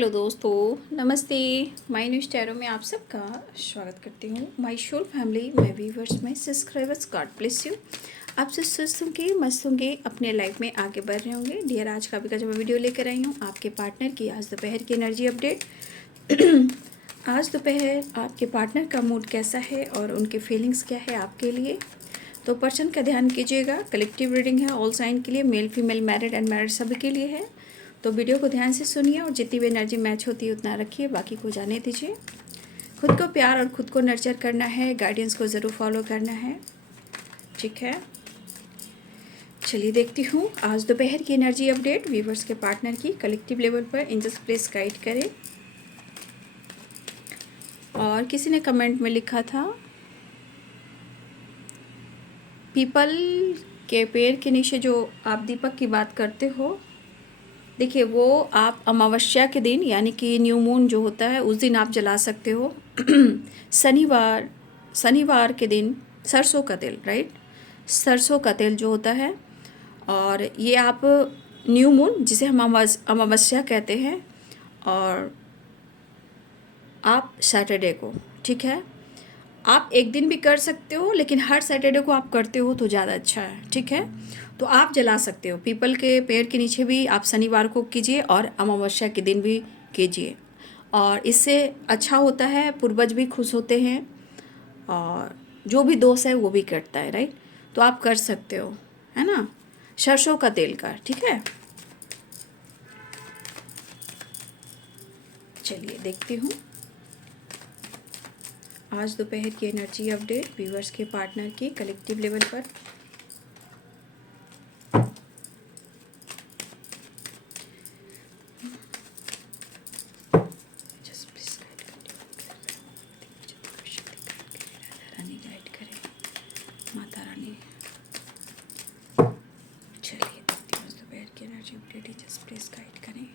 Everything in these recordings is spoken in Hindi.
हेलो दोस्तों, नमस्ते। माय न्यू टैरो में आप सबका स्वागत करती हूँ। My soul family, my viewers, my subscribers, God bless you. आप सब स्वस्थ होंगे, मस्त होंगे, अपने लाइफ में आगे बढ़ रहे होंगे। डियर, आज का भी का जो मैं वीडियो लेकर आई हूँ आपके पार्टनर की आज दोपहर की एनर्जी अपडेट। आज दोपहर आपके पार्टनर का मूड कैसा है और उनके फीलिंग्स क्या है आपके लिए, तो पर्सन का ध्यान कीजिएगा। कलेक्टिव रीडिंग है ऑल साइन के लिए, male female married and married सभी के लिए है। तो वीडियो को ध्यान से सुनिए और जितनी भी एनर्जी मैच होती है उतना रखिए, बाकी को जाने दीजिए। खुद को प्यार और खुद को नर्चर करना है, गाइडेंस को ज़रूर फॉलो करना है, ठीक है। चलिए देखती हूँ आज दोपहर की एनर्जी अपडेट व्यूवर्स के पार्टनर की कलेक्टिव लेवल पर। एंजल्स प्लीज गाइड करें। और किसी ने कमेंट में लिखा था पीपल के पेड़ के नीचे जो आप दीपक की बात करते हो, देखिए वो आप अमावस्या के दिन यानी कि न्यू मून जो होता है उस दिन आप जला सकते हो। शनिवार के दिन सरसों का तेल, राइट, सरसों का तेल जो होता है, और ये आप न्यू मून जिसे हम अमावस्या कहते हैं, और आप सैटरडे को, ठीक है, आप एक दिन भी कर सकते हो लेकिन हर सैटरडे को आप करते हो तो ज़्यादा अच्छा है, ठीक है। तो आप जला सकते हो पीपल के पेड़ के नीचे भी, आप शनिवार को कीजिए और अमावस्या के दिन भी कीजिए, और इससे अच्छा होता है, पूर्वज भी खुश होते हैं और जो भी दोष है वो भी कटता है, राइट। तो आप कर सकते हो, है ना, सरसों का तेल का, ठीक है। चलिए देखती हूँ आज दोपहर की एनर्जी अपडेट व्यूवर्स के पार्टनर की कलेक्टिव लेवल पर। माता रानी, चलिए देखती हूँ दोपहर की energy update. Just please guide करें।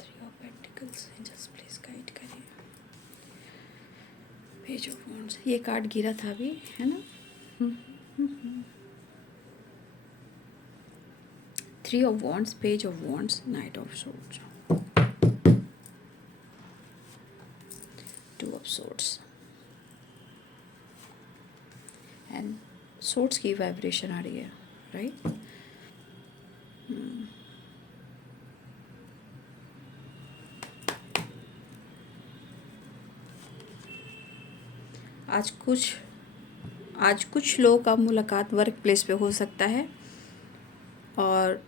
3 of pentacles, just please guide करें। पेज ऑफ वॉन्ड्स, ये कार्ड गिरा था अभी, है ना। 3 of wands, page of wands, night of swords, 2 of swords and swords की वाइब्रेशन आ रही है, राइट। आज कुछ लोगों का मुलाकात वर्क प्लेस पे हो सकता है, और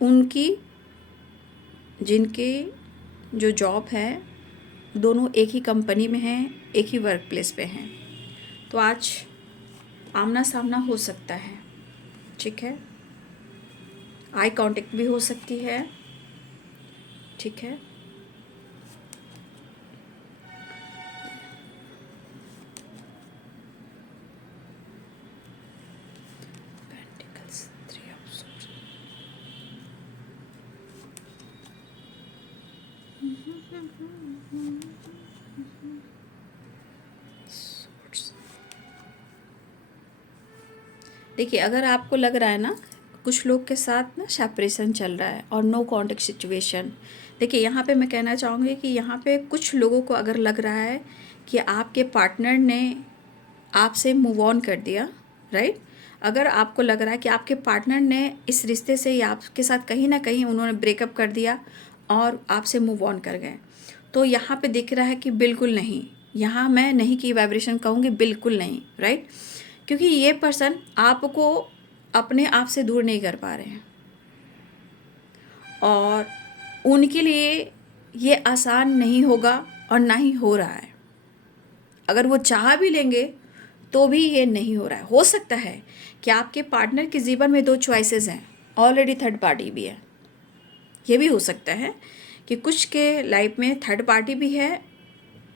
उनकी जिनके जो जॉब है दोनों एक ही कंपनी में हैं, एक ही वर्क प्लेस पे हैं, तो आज आमना सामना हो सकता है, ठीक है। आई कांटेक्ट भी हो सकती है, ठीक है। पेंटिकल्स, 3 ऑफ सोर्ड्स, देखिए अगर आपको लग रहा है ना कुछ लोग के साथ ना सेपरेशन चल रहा है और नो कांटेक्ट सिचुएशन, देखिए यहाँ पे मैं कहना चाहूँगी कि यहाँ पे कुछ लोगों को अगर लग रहा है कि आपके पार्टनर ने आपसे मूव ऑन कर दिया, राइट, अगर आपको लग रहा है कि आपके पार्टनर ने इस रिश्ते से या आपके साथ कहीं ना कहीं उन्होंने ब्रेकअप कर दिया और आपसे मूव ऑन कर गए, तो यहाँ पे दिख रहा है कि बिल्कुल नहीं, यहाँ मैं नहीं की वाइब्रेशन कहूँगी, बिल्कुल नहीं, राइट, क्योंकि ये पर्सन आपको अपने आप से दूर नहीं कर पा रहे हैं और उनके लिए ये आसान नहीं होगा और ना ही हो रहा है। अगर वो चाह भी लेंगे तो भी ये नहीं हो रहा है। हो सकता है कि आपके पार्टनर के जीवन में 2 चॉइसेस हैं, ऑलरेडी थर्ड पार्टी भी है। ये भी हो सकता है कि कुछ के लाइफ में थर्ड पार्टी भी है,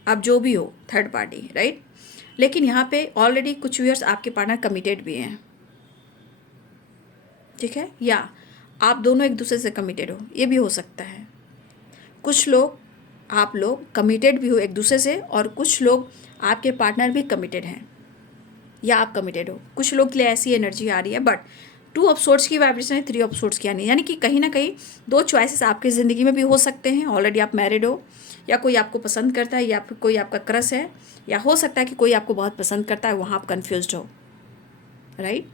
अब जो भी हो थर्ड पार्टी, राइट, लेकिन यहाँ पे ऑलरेडी कुछ व्यूअर्स आपके पार्टनर कमिटेड भी हैं, ठीक है, या आप दोनों एक दूसरे से कमिटेड हो, ये भी हो सकता है। कुछ लोग, आप लोग कमिटेड भी हो एक दूसरे से, और कुछ लोग आपके पार्टनर भी कमिटेड हैं या आप कमिटेड हो। कुछ लोग के लिए ऐसी एनर्जी आ रही है, बट 2 ऑफ सोर्ट्स की वाइब्रेशन है, 3 ऑफ सोर्ट्स की यानी कि कहीं ना कहीं 2 चॉइसेस आपकी ज़िंदगी में भी हो सकते हैं। ऑलरेडी आप मैरिड हो, या कोई आपको पसंद करता है, या कोई आपका क्रश है, या हो सकता है कि कोई आपको बहुत पसंद करता है, वहाँ आप कन्फ्यूज्ड हो, राइट।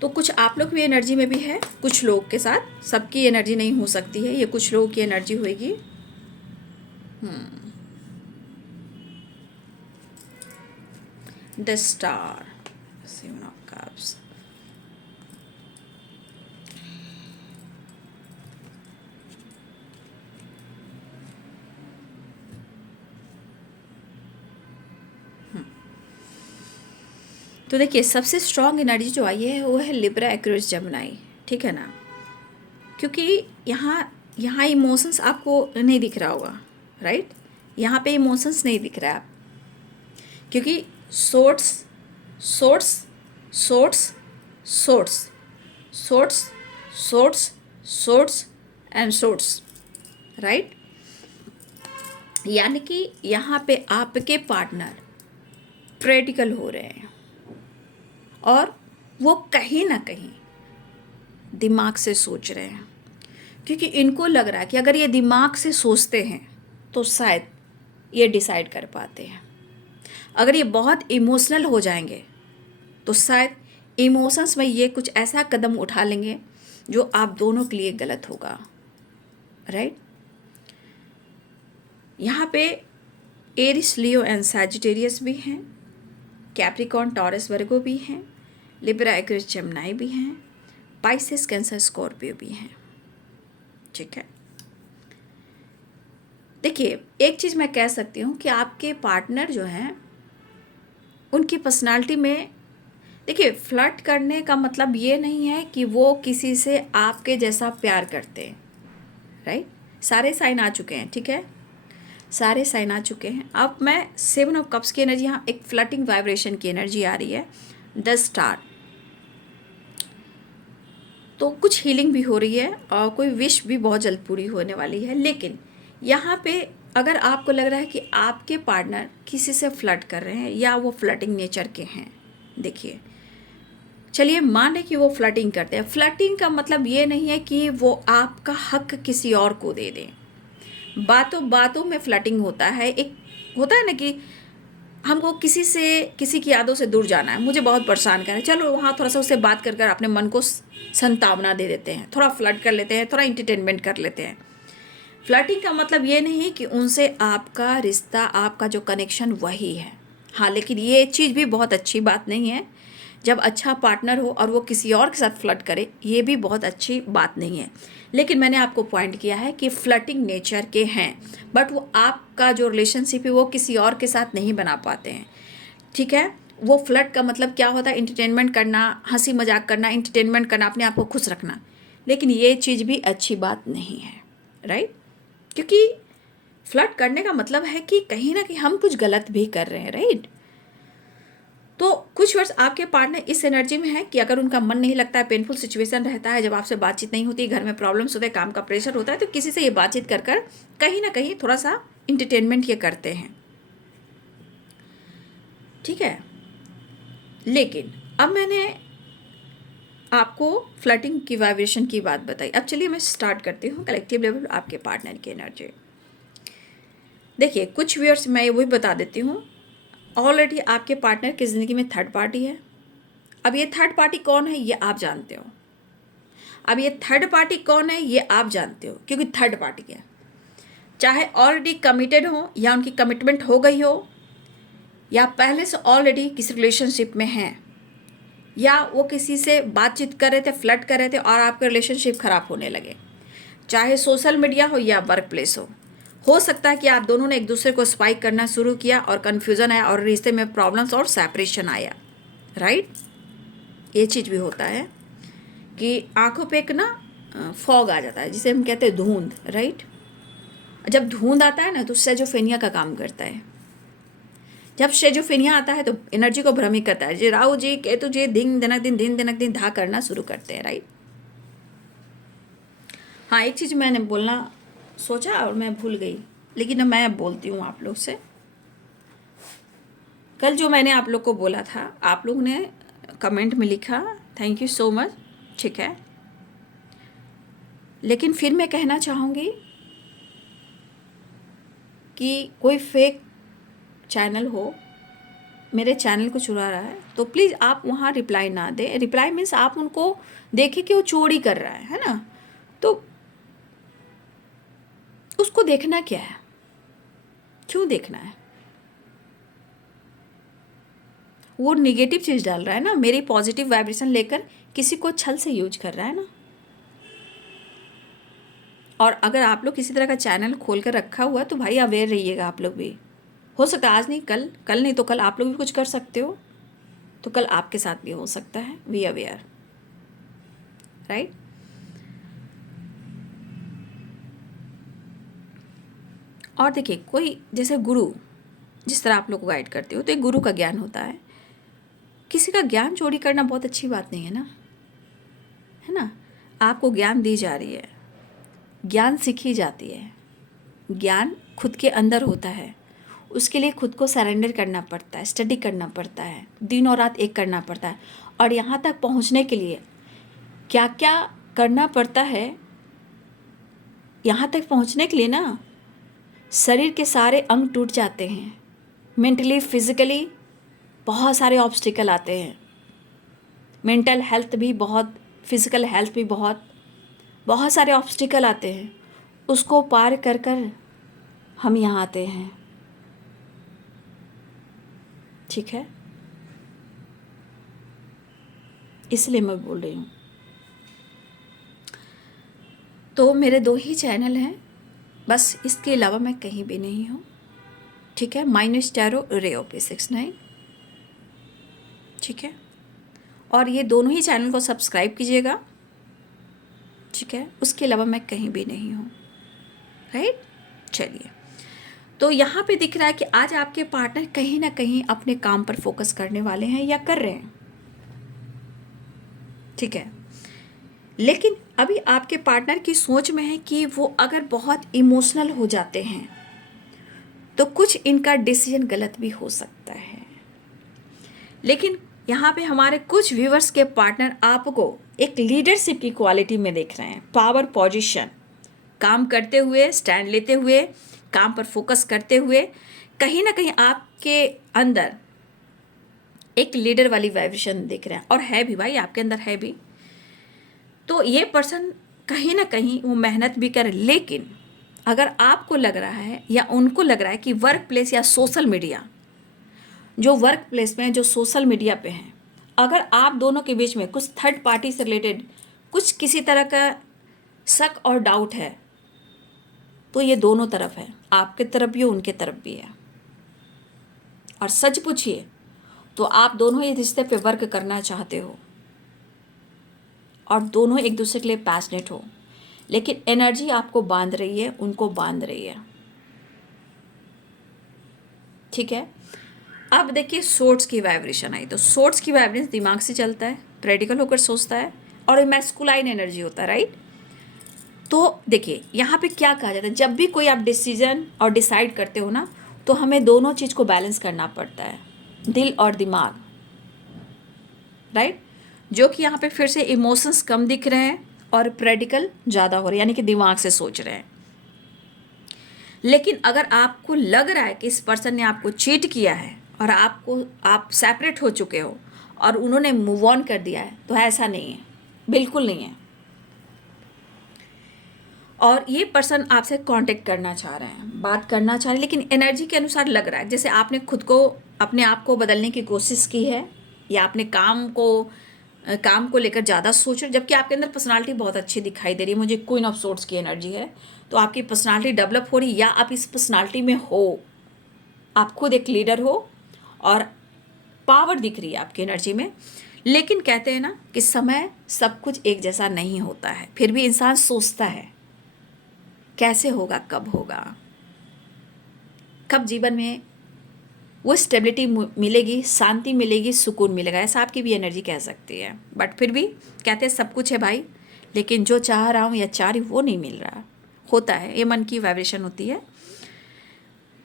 तो कुछ आप लोग भी एनर्जी में भी है, कुछ लोग के साथ, सबकी एनर्जी नहीं हो सकती है, ये कुछ लोगों की एनर्जी होगी। द स्टार, 7 ऑफ कप्स, तो देखिए सबसे स्ट्रॉन्ग एनर्जी जो आई है वो है लिब्रा, एक्वेरियस, जेमिनी, ठीक है ना। क्योंकि यहाँ इमोशंस आपको नहीं दिख रहा होगा, राइट। यहाँ पे इमोशंस नहीं दिख रहा है आप, क्योंकि sorts sorts sorts sorts sorts sorts sorts and sorts, right. यानी कि यहाँ पे आपके पार्टनर प्रैक्टिकल हो रहे हैं, और वो कहीं ना कहीं दिमाग से सोच रहे हैं, क्योंकि इनको लग रहा है कि अगर ये दिमाग से सोचते हैं तो शायद ये डिसाइड कर पाते हैं। अगर ये बहुत इमोशनल हो जाएंगे तो शायद इमोशंस में ये कुछ ऐसा कदम उठा लेंगे जो आप दोनों के लिए गलत होगा, राइट। यहाँ पे एरिस, लियो एंड सैजिटेरियस भी हैं, कैप्रिकॉर्न, टॉरस, वर्गो भी हैं, लिब्रा, एक्वेरियस, जेमिनी भी हैं, पाइसेस, कैंसर, स्कॉर्पियो भी हैं, ठीक है। देखिए एक चीज़ मैं कह सकती हूँ कि आपके पार्टनर जो हैं उनकी पर्सनालिटी में, देखिए फ्लर्ट करने का मतलब ये नहीं है कि वो किसी से आपके जैसा प्यार करते हैं, राइट। सारे साइन आ चुके हैं, ठीक है, सारे साइन आ चुके हैं। अब मैं 7 ऑफ कप्स की एनर्जी, यहाँ एक फ्लर्टिंग वाइब्रेशन की एनर्जी आ रही है, द स्टार। तो कुछ हीलिंग भी हो रही है और कोई विश भी बहुत जल्द पूरी होने वाली है। लेकिन यहाँ पे अगर आपको लग रहा है कि आपके पार्टनर किसी से फ्लर्ट कर रहे हैं या वो फ्लर्टिंग नेचर के हैं, देखिए चलिए मान लें कि वो फ्लर्टिंग करते हैं। फ्लर्टिंग का मतलब ये नहीं है कि वो आपका हक किसी और को दे दें। बातों बातों में फ्लर्टिंग होता है। एक होता है ना कि हमको किसी की यादों से दूर जाना है, मुझे बहुत परेशान कर रहा है, चलो वहाँ थोड़ा सा उससे बात कर कर अपने मन को संतावना दे देते हैं, थोड़ा फ्लर्ट कर लेते हैं, थोड़ा इंटरटेनमेंट कर लेते हैं। फ्लर्टिंग का मतलब ये नहीं कि उनसे आपका रिश्ता, आपका जो कनेक्शन वही है। हाँ, लेकिन ये चीज़ भी बहुत अच्छी बात नहीं है जब अच्छा पार्टनर हो और वो किसी और के साथ फ्लर्ट करे, ये भी बहुत अच्छी बात नहीं है। लेकिन मैंने आपको पॉइंट किया है कि फ्लर्टिंग नेचर के हैं, बट वो आपका जो रिलेशनशिप है वो किसी और के साथ नहीं बना पाते हैं, ठीक है। वो फ्लर्ट का मतलब क्या होता है? एंटरटेनमेंट करना, हंसी मजाक करना, एंटरटेनमेंट करना, अपने आप को खुश रखना। लेकिन ये चीज़ भी अच्छी बात नहीं है, राइट। क्योंकि फ्लर्ट करने का मतलब है कि कहीं ना कहीं हम कुछ गलत भी कर रहे हैं, राइट। तो कुछ वर्ष आपके पार्टनर इस एनर्जी में है कि अगर उनका मन नहीं लगता है, पेनफुल सिचुएशन रहता है, जब आपसे बातचीत नहीं होती, घर में प्रॉब्लम्स होते हैं, काम का प्रेशर होता है, तो किसी से ये बातचीत कर कर कहीं ना कहीं थोड़ा सा इंटरटेनमेंट ये करते हैं, ठीक है। लेकिन अब मैंने आपको फ्लर्टिंग की वाइब्रेशन की बात बताई। अब चलिए मैं स्टार्ट करती हूँ कलेक्टिव लेवल आपके पार्टनर की एनर्जी। देखिए कुछ व्यूअर्स मैं वही बता देती हूँ, ऑलरेडी आपके पार्टनर की ज़िंदगी में थर्ड पार्टी है। अब ये थर्ड पार्टी कौन है ये आप जानते हो। अब ये थर्ड पार्टी कौन है ये आप जानते हो, क्योंकि थर्ड पार्टी है, चाहे ऑलरेडी कमिटेड हो या उनकी कमिटमेंट हो गई हो, या पहले से ऑलरेडी किसी रिलेशनशिप में हैं, या वो किसी से बातचीत कर रहे थे, फ्लर्ट कर रहे थे और आपके रिलेशनशिप ख़राब होने लगे। चाहे सोशल मीडिया हो या वर्क प्लेस हो सकता है कि आप दोनों ने एक दूसरे को स्पाइक करना शुरू किया और कन्फ्यूज़न आया और रिश्ते में प्रॉब्लम्स और सेपरेशन आया, राइट। ये चीज़ भी होता है कि आंखों पे एक ना फॉग आ जाता है, जिसे हम कहते हैं धुंध, राइट। जब धुंध आता है ना तो शेजोफेनिया का काम करता है। जब शेजोफेनिया आता है तो एनर्जी को भ्रमित करता है। जी राहु जी, केतु जी दिन दिनक दिन धा करना शुरू करते हैं, राइट। हाँ, एक चीज़ मैंने बोलना सोचा और मैं भूल गई, लेकिन अब मैं बोलती हूँ आप लोग से। कल जो मैंने आप लोग को बोला था, आप लोग ने कमेंट में लिखा, थैंक यू सो मच, ठीक है। लेकिन फिर मैं कहना चाहूँगी कि कोई फेक चैनल हो मेरे चैनल को चुरा रहा है तो प्लीज़ आप वहाँ रिप्लाई ना दें। रिप्लाई मीन्स आप उनको देखें कि वो चोरी कर रहा है ना, तो उसको देखना क्या है, क्यों देखना है? वो निगेटिव चीज़ डाल रहा है ना, मेरी पॉजिटिव वाइब्रेशन लेकर किसी को छल से यूज कर रहा है ना। और अगर आप लोग किसी तरह का चैनल खोल कर रखा हुआ है तो भाई अवेयर रहिएगा। आप लोग भी, हो सकता है आज नहीं कल, कल नहीं तो कल आप लोग भी कुछ कर सकते हो, तो कल आपके साथ भी हो सकता है। We aware, right. और देखिए, कोई जैसे गुरु जिस तरह आप लोग को गाइड करते हो तो एक गुरु का ज्ञान होता है। किसी का ज्ञान चोरी करना बहुत अच्छी बात नहीं है ना, है ना। आपको ज्ञान दी जा रही है, ज्ञान सीखी जाती है, ज्ञान खुद के अंदर होता है, उसके लिए खुद को सरेंडर करना पड़ता है, स्टडी करना पड़ता है, दिन और रात एक करना पड़ता है। और यहाँ तक पहुँचने के लिए क्या क्या करना पड़ता है, यहाँ तक पहुँचने के लिए ना शरीर के सारे अंग टूट जाते हैं, मेंटली फिजिकली बहुत सारे ऑब्स्टिकल आते हैं, मेंटल हेल्थ भी बहुत, फिजिकल हेल्थ भी बहुत, बहुत सारे ऑब्स्टिकल आते हैं। उसको पार कर कर हम यहाँ आते हैं, ठीक है। इसलिए मैं बोल रही हूँ। तो मेरे 2 ही चैनल हैं बस, इसके अलावा मैं कहीं भी नहीं हूँ, ठीक है। माइनस टैरो रे ओपी 69, ठीक है। और ये दोनों ही चैनल को सब्सक्राइब कीजिएगा, ठीक है। उसके अलावा मैं कहीं भी नहीं हूँ, राइट। चलिए, तो यहाँ पे दिख रहा है कि आज आपके पार्टनर कहीं ना कहीं अपने काम पर फोकस करने वाले हैं या कर रहे हैं, ठीक है। लेकिन अभी आपके पार्टनर की सोच में है कि वो अगर बहुत इमोशनल हो जाते हैं तो कुछ इनका डिसीजन गलत भी हो सकता है। लेकिन यहाँ पे हमारे कुछ व्यूवर्स के पार्टनर आपको एक लीडरशिप की क्वालिटी में देख रहे हैं, पावर पोजीशन, काम करते हुए, स्टैंड लेते हुए, काम पर फोकस करते हुए, कहीं ना कहीं आपके अंदर एक लीडर वाली वाइब्रेशन दिख रहे हैं। और है भी भाई, आपके अंदर है भी। तो ये पर्सन कहीं ना कहीं वो मेहनत भी करे, लेकिन अगर आपको लग रहा है या उनको लग रहा है कि वर्क प्लेस या सोशल मीडिया, जो वर्क प्लेस में, जो सोशल मीडिया पे हैं, अगर आप दोनों के बीच में कुछ थर्ड पार्टी से रिलेटेड कुछ किसी तरह का शक और डाउट है तो ये दोनों तरफ है, आपके तरफ भी है, उनके तरफ भी है। और सच पूछिए तो आप दोनों इस रिश्ते पे वर्क करना चाहते हो और दोनों एक दूसरे के लिए पैशनेट हो, लेकिन एनर्जी आपको बांध रही है, उनको बांध रही है, ठीक है। अब देखिए, सोर्ड्स की वाइब्रेशन आई, तो सोर्ड्स की वाइब्रेशन दिमाग से चलता है, प्रैक्टिकल होकर सोचता है और मैस्कुलाइन एनर्जी होता है, राइट। तो देखिए यहाँ पे क्या कहा जाता है, जब भी कोई आप डिसीजन और डिसाइड करते हो ना तो हमें दोनों चीज़ को बैलेंस करना पड़ता है, दिल और दिमाग, राइट। जो कि यहाँ पे फिर से इमोशंस कम दिख रहे हैं और प्रैक्टिकल ज़्यादा हो रहे हैं, यानी कि दिमाग से सोच रहे हैं। लेकिन अगर आपको लग रहा है कि इस पर्सन ने आपको चीट किया है और आप सेपरेट हो चुके हो और उन्होंने मूव ऑन कर दिया है, तो ऐसा नहीं है, बिल्कुल नहीं है। और ये पर्सन आपसे कांटेक्ट करना चाह रहे हैं, बात करना चाह रहे हैं, लेकिन एनर्जी के अनुसार लग रहा है जैसे आपने खुद को, अपने आप को बदलने की कोशिश की है, या अपने काम को लेकर ज़्यादा सोच रहे, जबकि आपके अंदर पर्सनालिटी बहुत अच्छी दिखाई दे रही है। मुझे क्वीन ऑफ सोर्ड्स की एनर्जी है, तो आपकी पर्सनालिटी डेवलप हो रही है, या आप इस पर्सनालिटी में हो, आप खुद एक लीडर हो और पावर दिख रही है आपकी एनर्जी में। लेकिन कहते हैं ना कि समय सब कुछ एक जैसा नहीं होता है, फिर भी इंसान सोचता है कैसे होगा, कब होगा, कब जीवन में वो स्टेबिलिटी मिलेगी, शांति मिलेगी, सुकून मिलेगा, ऐसा आपकी भी एनर्जी कह सकती है। बट फिर भी कहते हैं सब कुछ है भाई, लेकिन जो चाह रहा हूँ या चाह रही वो नहीं मिल रहा, होता है, ये मन की वाइब्रेशन होती है।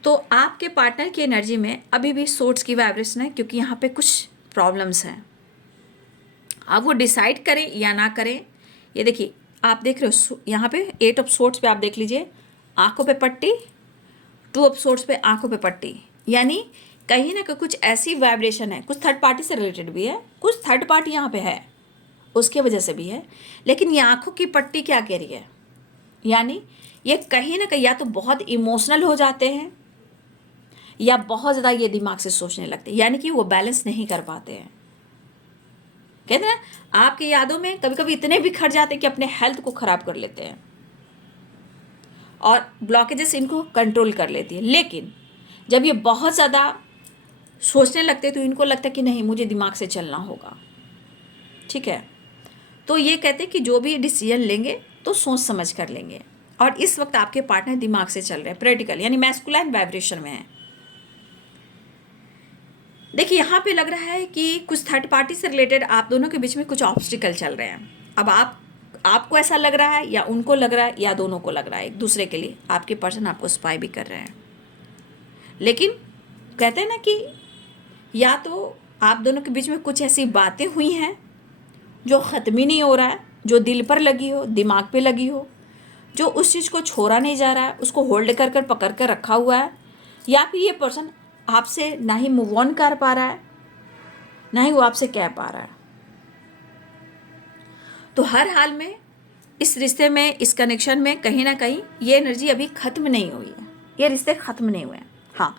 तो आपके पार्टनर की एनर्जी में अभी भी सोर्स की वाइब्रेशन है, क्योंकि यहाँ पे कुछ प्रॉब्लम्स हैं, अब वो डिसाइड करें या ना करें, ये देखिए आप देख रहे हो यहाँ पे 8 ऑफ सोर्ड्स पे आप देख लीजिए, आंखों पे पट्टी, 2 ऑफ सोर्ड्स पे आंखों पे पट्टी, यानी कहीं ना कहीं कुछ ऐसी वाइब्रेशन है, कुछ थर्ड पार्टी से रिलेटेड भी है, कुछ थर्ड पार्टी यहाँ पे है उसके वजह से भी है, लेकिन ये आंखों की पट्टी क्या कह रही है, यानी ये कहीं ना कहीं या तो बहुत इमोशनल हो जाते हैं या बहुत ज़्यादा ये दिमाग से सोचने लगते हैं, यानी कि वो बैलेंस नहीं कर पाते हैं। कहते हैं आपकी यादों में कभी कभी इतने बिखर जाते हैं कि अपने हेल्थ को ख़राब कर लेते हैं और ब्लॉकेजेस इनको कंट्रोल कर लेती है। लेकिन जब ये बहुत ज़्यादा सोचने लगते हैं तो इनको लगता है कि नहीं, मुझे दिमाग से चलना होगा, ठीक है। तो ये कहते हैं कि जो भी डिसीजन लेंगे तो सोच समझ कर लेंगे, और इस वक्त आपके पार्टनर दिमाग से चल रहे हैं, प्रैक्टिकल यानी मैस्कुलाइन वाइब्रेशन में है। देखिए यहाँ पे लग रहा है कि कुछ थर्ड पार्टी से रिलेटेड आप दोनों के बीच में कुछ ऑब्स्टिकल चल रहे हैं। अब आपको ऐसा लग रहा है या उनको लग रहा है या दोनों को लग रहा है, एक दूसरे के लिए आपके पर्सन आपको स्पाई भी कर रहे हैं। लेकिन कहते हैं ना कि या तो आप दोनों के बीच में कुछ ऐसी बातें हुई हैं जो ख़त्म ही नहीं हो रहा है, जो दिल पर लगी हो, दिमाग पे लगी हो, जो उस चीज़ को छोड़ा नहीं जा रहा है, उसको होल्ड कर कर पकड़ कर रखा हुआ है, या फिर ये पर्सन आपसे ना ही मूव ऑन कर पा रहा है, ना ही वो आपसे कह पा रहा है। तो हर हाल में इस रिश्ते में, इस कनेक्शन में कहीं ना कहीं ये एनर्जी अभी ख़त्म नहीं हुई है, ये रिश्ते ख़त्म नहीं हुए हैं। हाँ,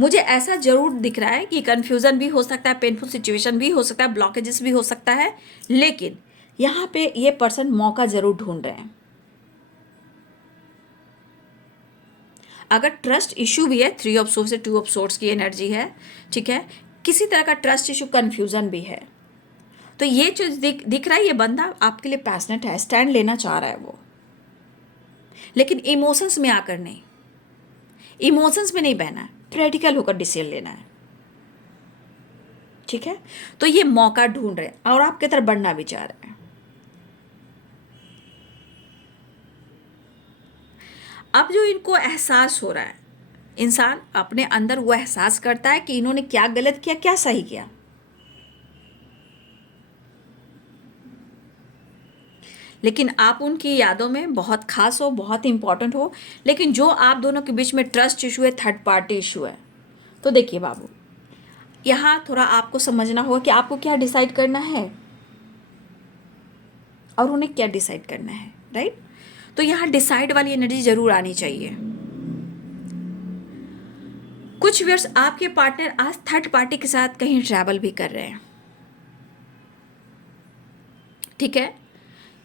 मुझे ऐसा ज़रूर दिख रहा है कि कन्फ्यूज़न भी हो सकता है, पेनफुल सिचुएशन भी हो सकता है, ब्लॉकेजेस भी हो सकता है, लेकिन यहाँ पे ये पर्सन मौका ज़रूर ढूंढ रहे हैं। अगर ट्रस्ट इशू भी है, 3 ऑफ सोर्स से 2 ऑफ सोर्स की एनर्जी है, ठीक है, किसी तरह का ट्रस्ट इशू, कन्फ्यूज़न भी है, तो ये जो दिख रहा है, ये बंदा आपके लिए पैशनेट है, स्टैंड लेना चाह रहा है वो, लेकिन इमोशंस में आकर नहीं, इमोशंस में नहीं बहना है, प्रैक्टिकल होकर डिसीजन लेना है, ठीक है। तो ये मौका ढूंढ रहे हैं और आपकी तरफ बढ़ना भी चाह रहे हैं। अब जो इनको एहसास हो रहा है, इंसान अपने अंदर वो एहसास करता है कि इन्होंने क्या गलत किया, क्या सही किया, लेकिन आप उनकी यादों में बहुत खास हो, बहुत इंपॉर्टेंट हो, लेकिन जो आप दोनों के बीच में ट्रस्ट इशू है, थर्ड पार्टी इशू है। तो देखिए बाबू, यहाँ थोड़ा आपको समझना होगा कि आपको क्या डिसाइड करना है और उन्हें क्या डिसाइड करना है, राइट। तो यहाँ डिसाइड वाली एनर्जी जरूर आनी चाहिए। कुछ व्यूअर्स, आपके पार्टनर आज थर्ड पार्टी के साथ कहीं ट्रैवल भी कर रहे हैं, ठीक है।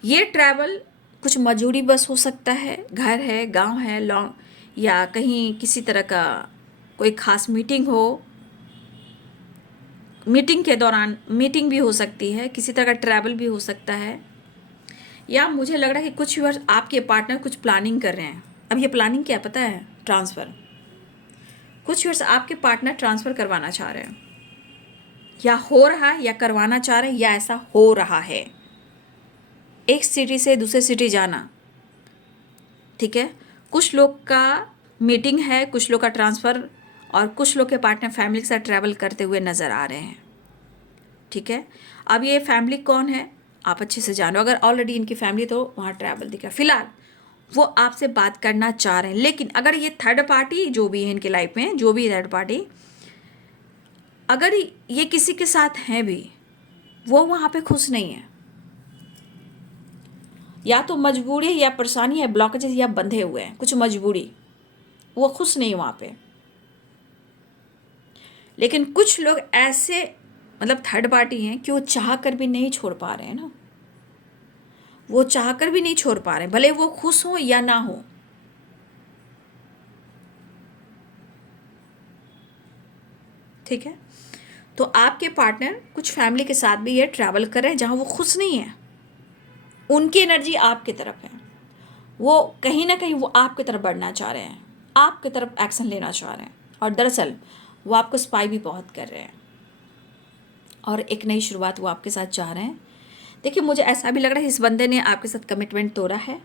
ये ट्रैवल कुछ मजूरी बस हो सकता है, घर है, गांव है, लॉन्ग, या कहीं किसी तरह का कोई खास मीटिंग हो, मीटिंग के दौरान मीटिंग भी हो सकती है, किसी तरह का ट्रैवल भी हो सकता है, या मुझे लग रहा है कि कुछ व्यूअर्स आपके पार्टनर कुछ प्लानिंग कर रहे हैं। अब ये प्लानिंग क्या पता है, ट्रांसफ़र। कुछ व्यूअर्स आपके पार्टनर ट्रांसफ़र करवाना चाह रहे हैं, या हो रहा है, या करवाना चाह रहे हैं, या ऐसा हो रहा है, एक सिटी से दूसरे सिटी जाना, ठीक है। कुछ लोग का मीटिंग है, कुछ लोग का ट्रांसफ़र, और कुछ लोग के पार्टनर फैमिली के साथ ट्रैवल करते हुए नज़र आ रहे हैं, ठीक है। अब ये फैमिली कौन है आप अच्छे से जानो, अगर ऑलरेडी इनकी फैमिली तो वहाँ ट्रैवल दिख रहा है, फिलहाल वो आपसे बात करना चाह रहे हैं। लेकिन अगर ये थर्ड पार्टी जो भी है इनकी लाइफ में, जो भी थर्ड पार्टी, अगर ये किसी के साथ हैं भी, वो वहाँ पे खुश नहीं है, या तो मजबूरी है, या परेशानी है, ब्लॉकेजेस, या बंधे हुए हैं, कुछ मजबूरी, वो खुश नहीं वहाँ पे। लेकिन कुछ लोग ऐसे मतलब थर्ड पार्टी हैं कि वो चाह कर भी नहीं छोड़ पा रहे हैं ना, वो चाह कर भी नहीं छोड़ पा रहे हैं, भले वो खुश हो या ना हो, ठीक है। तो आपके पार्टनर कुछ फैमिली के साथ भी ये ट्रैवल कर रहे हैं जहाँ वो खुश नहीं है, उनकी एनर्जी आपकी तरफ है, वो कहीं ना कहीं वो आपकी तरफ बढ़ना चाह रहे हैं, आपकी तरफ एक्शन लेना चाह रहे हैं, और दरअसल वो आपको स्पाई भी बहुत कर रहे हैं, और एक नई शुरुआत वो आपके साथ चाह रहे हैं। देखिए मुझे ऐसा भी लग रहा है इस बंदे ने आपके साथ कमिटमेंट तोड़ा है,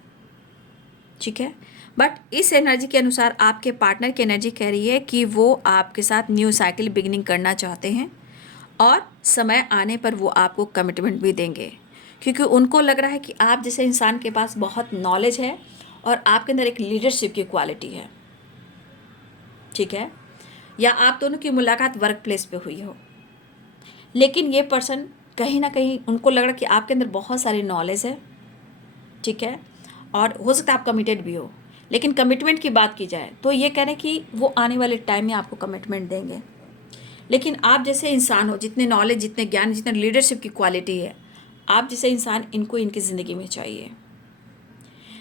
ठीक है, बट इस एनर्जी के अनुसार आपके पार्टनर की एनर्जी कह रही है कि वो आपके साथ न्यू साइकिल बिगिनिंग करना चाहते हैं, और समय आने पर वो आपको कमिटमेंट भी देंगे, क्योंकि उनको लग रहा है कि आप जैसे इंसान के पास बहुत नॉलेज है और आपके अंदर एक लीडरशिप की क्वालिटी है, ठीक है। या आप दोनों की मुलाकात वर्क प्लेस पे हुई हो, लेकिन ये पर्सन कहीं ना कहीं उनको लग रहा है कि आपके अंदर बहुत सारी नॉलेज है, ठीक है, और हो सकता है आप कमिटेड भी हो, लेकिन कमिटमेंट की बात की जाए तो ये कह रहे हैं कि वो आने वाले टाइम में आपको कमिटमेंट देंगे। लेकिन आप जैसे इंसान हो, जितने नॉलेज, जितने ज्ञान, जितने लीडरशिप की क्वालिटी है, आप जैसे इंसान इनको इनकी ज़िंदगी में चाहिए।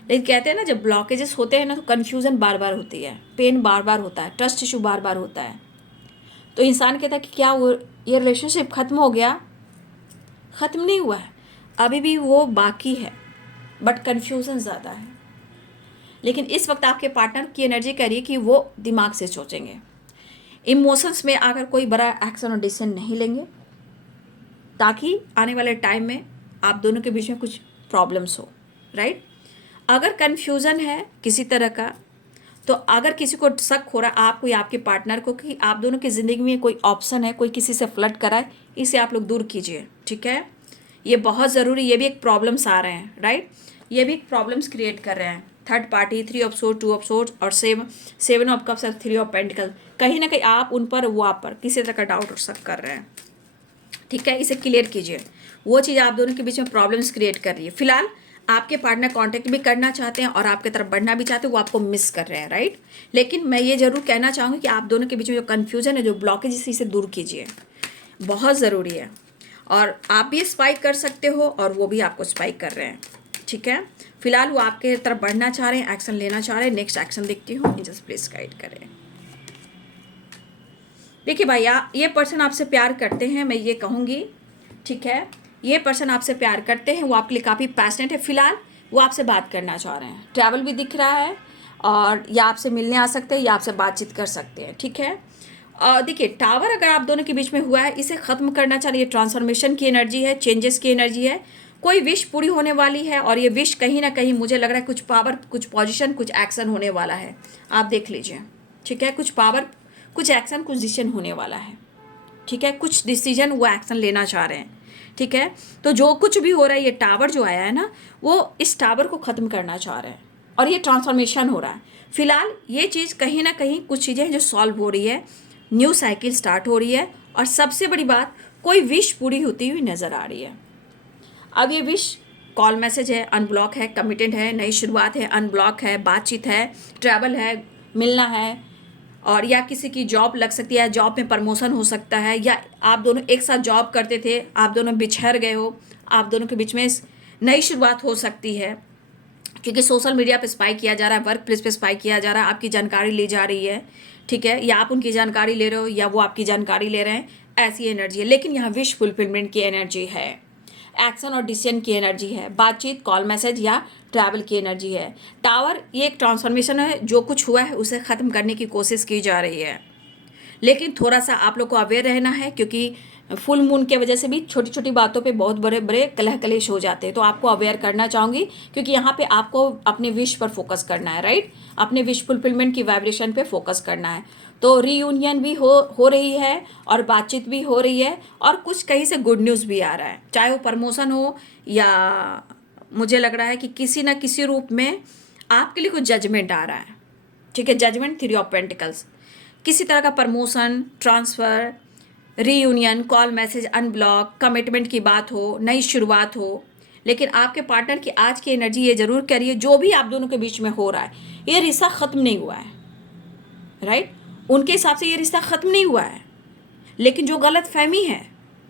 लेकिन कहते हैं ना, जब ब्लॉकेजेस होते हैं ना तो कन्फ्यूज़न बार बार होती है, पेन बार बार होता है, ट्रस्ट इशू बार बार होता है। तो इंसान कहता है कि क्या वो ये रिलेशनशिप ख़त्म हो गया? ख़त्म नहीं हुआ है, अभी भी वो बाकी है, बट कन्फ्यूज़न ज़्यादा है। लेकिन इस वक्त आपके पार्टनर की एनर्जी कह रही है कि वो दिमाग से सोचेंगे, इमोशंस में आकर कोई बड़ा एक्शन और डिसीजन नहीं लेंगे, ताकि आने वाले टाइम में आप दोनों के बीच में कुछ प्रॉब्लम्स हो, राइट। अगर कन्फ्यूज़न है किसी तरह का, तो अगर किसी को शक हो रहा है आपको या आपके पार्टनर को कि आप दोनों की ज़िंदगी में कोई ऑप्शन है, कोई किसी से फ्लर्ट कराए, इसे आप लोग दूर कीजिए, ठीक है। ये बहुत ज़रूरी, ये भी एक प्रॉब्लम्स आ रहे हैं, राइट। ये भी एक प्रॉब्लम्स क्रिएट कर रहे हैं। Third party, 3 of sword, 2 of sword और 7 ऑफ कप्स और 3 ऑफ पेंटिकल, कहीं ना कहीं आप उन पर, वो आप पर किसी तरह का डाउट और शक कर रहे हैं, ठीक है। इसे क्लियर कीजिए, वो चीज़ आप दोनों के बीच में प्रॉब्लम्स क्रिएट कर रही है। फिलहाल आपके पार्टनर कांटेक्ट भी करना चाहते हैं और आपके तरफ बढ़ना भी चाहते हैं, वो आपको मिस कर रहे हैं, राइट। लेकिन मैं ये जरूर कहना चाहूँगी कि आप दोनों के बीच में जो कन्फ्यूजन है, जो ब्लॉकेज, इसे दूर कीजिए, बहुत ज़रूरी है। और आप भी स्पाइक कर सकते हो और वो भी आपको स्पाइक कर रहे हैं, ठीक है। फिलहाल वो आपके तरफ बढ़ना चाह रहे हैं, एक्शन लेना चाह रहे हैं। नेक्स्ट एक्शन देखती हूँ, जस्ट प्लीज गाइड करें। देखिए भैया, ये पर्सन आपसे प्यार करते हैं, मैं ये कहूँगी, ठीक है। ये पर्सन आपसे प्यार करते हैं, वो आपके लिए काफ़ी पैशनेट है। फिलहाल वो आपसे बात करना चाह रहे हैं, ट्रैवल भी दिख रहा है, और या आपसे मिलने आ सकते हैं या आपसे बातचीत कर सकते हैं, ठीक है। और देखिए, टावर अगर आप दोनों के बीच में हुआ है, इसे ख़त्म करना चाह रही है। ट्रांसफॉर्मेशन की एनर्जी है, चेंजेस की एनर्जी है, कोई विश पूरी होने वाली है, और ये विश कहीं ना कहीं मुझे लग रहा है कुछ पावर, कुछ पोजीशन, कुछ एक्शन होने वाला है, आप देख लीजिए, ठीक है। कुछ पावर, कुछ एक्शन, कुछ डिसीजन होने वाला है, ठीक है। कुछ डिसीजन, वो एक्शन लेना चाह रहे हैं, ठीक है। तो जो कुछ भी हो रहा है, ये टावर जो आया है ना, वो इस टावर को ख़त्म करना चाह रहे हैं, और ये ट्रांसफॉर्मेशन हो रहा है। फिलहाल ये चीज़ कहीं ना कहीं कुछ चीज़ें हैं जो सॉल्व हो रही है, न्यू साइकिल स्टार्ट हो रही है, और सबसे बड़ी बात, कोई विश पूरी होती हुई नज़र आ रही है। अब ये विश कॉल मैसेज है, अनब्लॉक है, कमिटेड है, नई शुरुआत है, अनब्लॉक है, बातचीत है, ट्रैवल है, मिलना है, और या किसी की जॉब लग सकती है, जॉब में प्रमोशन हो सकता है, या आप दोनों एक साथ जॉब करते थे, आप दोनों बिछड़ गए हो, आप दोनों के बीच में नई शुरुआत हो सकती है, क्योंकि सोशल मीडिया पे स्पाई किया जा रहा है, वर्क प्लेस पे स्पाई किया जा रहा है, आपकी जानकारी ली जा रही है, ठीक है। या आप उनकी जानकारी ले रहे हो या वो आपकी जानकारी ले रहे हैं, ऐसी एनर्जी है। लेकिन यहाँ विश फुलफिलमेंट की एनर्जी है, एक्शन और डिसीजन की एनर्जी है, बातचीत, कॉल मैसेज या ट्रैवल की एनर्जी है। टावर ये एक ट्रांसफॉर्मेशन है, जो कुछ हुआ है उसे ख़त्म करने की कोशिश की जा रही है। लेकिन थोड़ा सा आप लोग को अवेयर रहना है, क्योंकि फुल मून की वजह से भी छोटी छोटी बातों पे बहुत बड़े बड़े कलह कलेश हो जाते हैं। तो आपको अवेयर करना चाहूँगी, क्योंकि यहाँ पे आपको अपने विश पर फोकस करना है, राइट। अपने विश फुलफिलमेंट की वाइब्रेशन पे फोकस करना है। तो रीयूनियन भी हो रही है, और बातचीत भी हो रही है, और कुछ कहीं से गुड न्यूज़ भी आ रहा है, चाहे वो प्रमोशन हो, या मुझे लग रहा है कि किसी ना किसी रूप में आपके लिए कुछ जजमेंट आ रहा है, ठीक है। जजमेंट, 3 ऑफ पेंटिकल्स, किसी तरह का promotion, transfer, reunion, call message, unblock, commitment की बात हो, नई शुरुआत हो। लेकिन आपके पार्टनर की आज की एनर्जी ये ज़रूर कह रही है, जो भी आप दोनों के बीच में हो रहा है, ये रिश्ता ख़त्म नहीं हुआ है, राइट। उनके हिसाब से ये रिश्ता ख़त्म नहीं हुआ है, लेकिन जो गलत फहमी है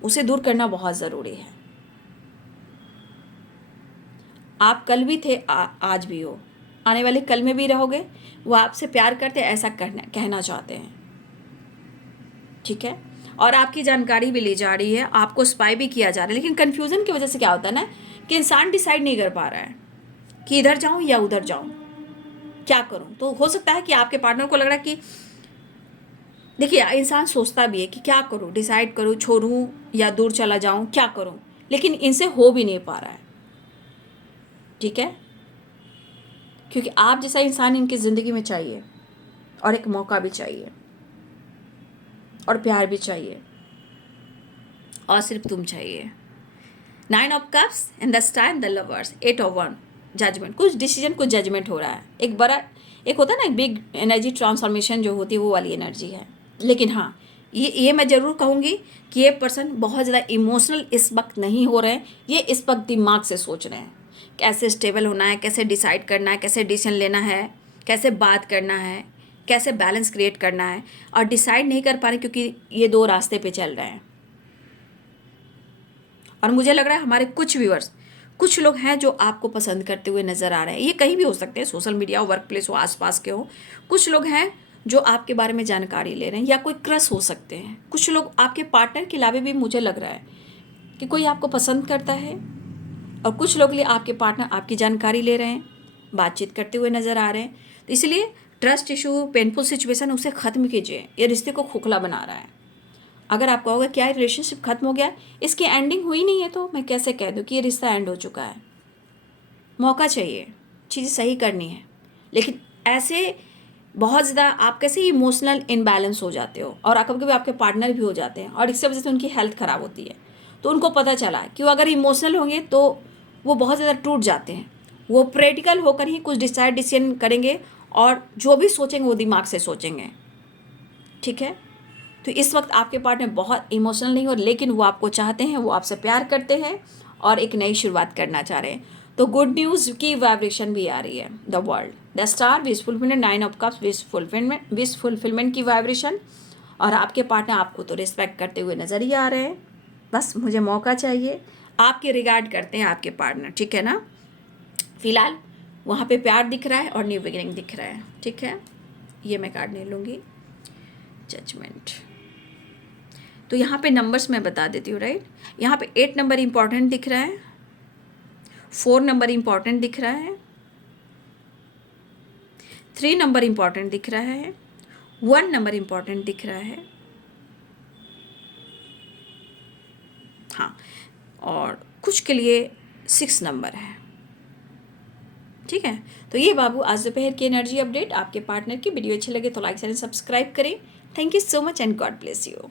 उसे दूर करना बहुत ज़रूरी है। आप कल भी थे, आज भी हो, आने वाले कल में भी रहोगे। वो आपसे प्यार करते, ऐसा कहना चाहते हैं, ठीक है। और आपकी जानकारी भी ली जा रही है, आपको स्पाई भी किया जा रहा है। लेकिन कन्फ्यूज़न की वजह से क्या होता है ना, कि इंसान डिसाइड नहीं कर पा रहा है कि इधर जाऊं या उधर जाऊं, क्या करूं। तो हो सकता है कि आपके पार्टनर को लग रहा है कि, देखिए, इंसान सोचता भी है कि क्या करूं, डिसाइड करूं, छोड़ूं या दूर चला जाऊं, क्या करूं। लेकिन इनसे हो भी नहीं पा रहा है, ठीक है, क्योंकि आप जैसा इंसान इनकी ज़िंदगी में चाहिए, और एक मौका भी चाहिए, और प्यार भी चाहिए। और सिर्फ तुम चाहिए। 9 of cups and the star and the lovers, 8 of वन, जजमेंट, कुछ डिसीजन, कुछ जजमेंट हो रहा है। एक बड़ा, एक होता है ना, एक बिग एनर्जी ट्रांसफॉर्मेशन जो होती है, वो वाली एनर्जी है। लेकिन हाँ, ये मैं ज़रूर कहूँगी कि ये पर्सन बहुत ज़्यादा इमोशनल इस वक्त नहीं हो रहे हैं। ये इस वक्त दिमाग से सोच रहे हैं कैसे स्टेबल होना है, कैसे डिसाइड करना है, कैसे डिसीजन लेना है, कैसे बात करना है, कैसे बैलेंस क्रिएट करना है, और डिसाइड नहीं कर पा रहे क्योंकि ये दो रास्ते पे चल रहे हैं। और मुझे लग रहा है हमारे कुछ व्यूअर्स, कुछ लोग हैं जो आपको पसंद करते हुए नज़र आ रहे हैं। ये कहीं भी हो सकते हैं, सोशल मीडिया हो, वर्क प्लेस हो, आसपास के हो। कुछ लोग हैं जो आपके बारे में जानकारी ले रहे हैं, या कोई क्रश हो सकते हैं। कुछ लोग आपके पार्टनर के अलावा भी मुझे लग रहा है कि कोई आपको पसंद करता है, और कुछ लोग लिए आपके पार्टनर आपकी जानकारी ले रहे हैं, बातचीत करते हुए नज़र आ रहे हैं। तो इसलिए ट्रस्ट इशू, पेनफुल सिचुएशन, उसे ख़त्म कीजिए। ये रिश्ते को खोखला बना रहा है। अगर आप कहोगे क्या रिलेशनशिप ख़त्म हो गया, इसकी एंडिंग हुई नहीं है, तो मैं कैसे कह दूँ कि ये रिश्ता एंड हो चुका है। मौका चाहिए, चीज़ें सही करनी है। लेकिन ऐसे बहुत ज़्यादा आप कैसे इमोशनल इनबैलेंस हो जाते हो, और कभी कभी आपके पार्टनर भी हो जाते हैं, और इससे वजह से उनकी हेल्थ ख़राब होती है। तो उनको पता चला कि वो अगर इमोशनल होंगे तो वो बहुत ज़्यादा टूट जाते हैं। वो प्रैक्टिकल होकर ही कुछ डिसीजन करेंगे, और जो भी सोचेंगे वो दिमाग से सोचेंगे। ठीक है, तो इस वक्त आपके पार्टनर बहुत इमोशनल नहीं हो, लेकिन वो आपको चाहते हैं, वो आपसे प्यार करते हैं, और एक नई शुरुआत करना चाह रहे हैं। तो गुड न्यूज़ की वाइब्रेशन भी आ रही है। The world, the star, wish fulfilment, 9 of cups, wish fulfilment की वाइब्रेशन। और आपके पार्टनर आपको तो रिस्पेक्ट करते हुए नज़र ही आ रहे हैं। बस मुझे मौका चाहिए। आपके रिगार्ड करते हैं आपके पार्टनर, ठीक है ना। फिलहाल वहाँ पे प्यार दिख रहा है और न्यू बिगिनिंग दिख रहा है। ठीक है, ये मैं कार्ड नहीं लूँगी। जजमेंट, तो यहाँ पे नंबर्स मैं बता देती हूँ, राइट। यहाँ पे 8 नंबर इंपॉर्टेंट दिख रहा है, 4 नंबर इंपॉर्टेंट दिख रहा है, 3 नंबर इंपॉर्टेंट दिख रहा है, 1 नंबर इंपॉर्टेंट दिख रहा है, हाँ, और कुछ के लिए 6 नंबर है। ठीक है, तो ये बाबू आज दोपहर की एनर्जी अपडेट आपके पार्टनर की। वीडियो अच्छी लगे तो लाइक शेयर सब्सक्राइब करें। Thank you so much and God bless you.